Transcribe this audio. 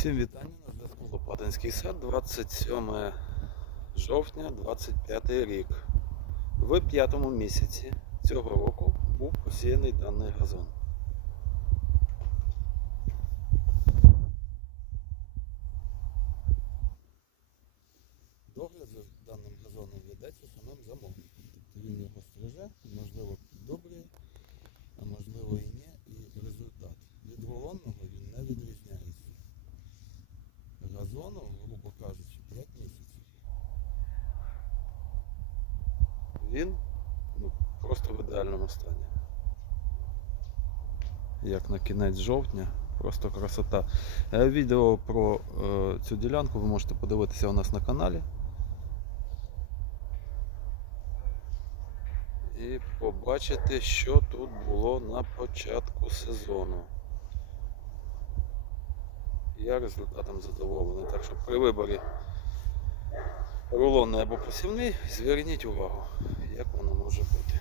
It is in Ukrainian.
Всім вітання на зв'язку Лопатинський сад, 27 жовтня 25 рік. В п'ятому місяці цього року був посіяний даний газон. Догляд за даним газоном ведеться самим замовником. Тобто він його стриже, можливо, добрий, а можливо і ні. І результат від рулонного Газону, грубо кажучи, 5 місяців. Він ну, просто в ідеальному стані. Як на кінець жовтня, просто красота. Е, Відео про е, цю ділянку ви можете подивитися у нас на каналі. І побачити, що тут було на початку сезону. Я результатом задоволений. Так що при виборі рулонний або посівний зверніть увагу, як воно може бути.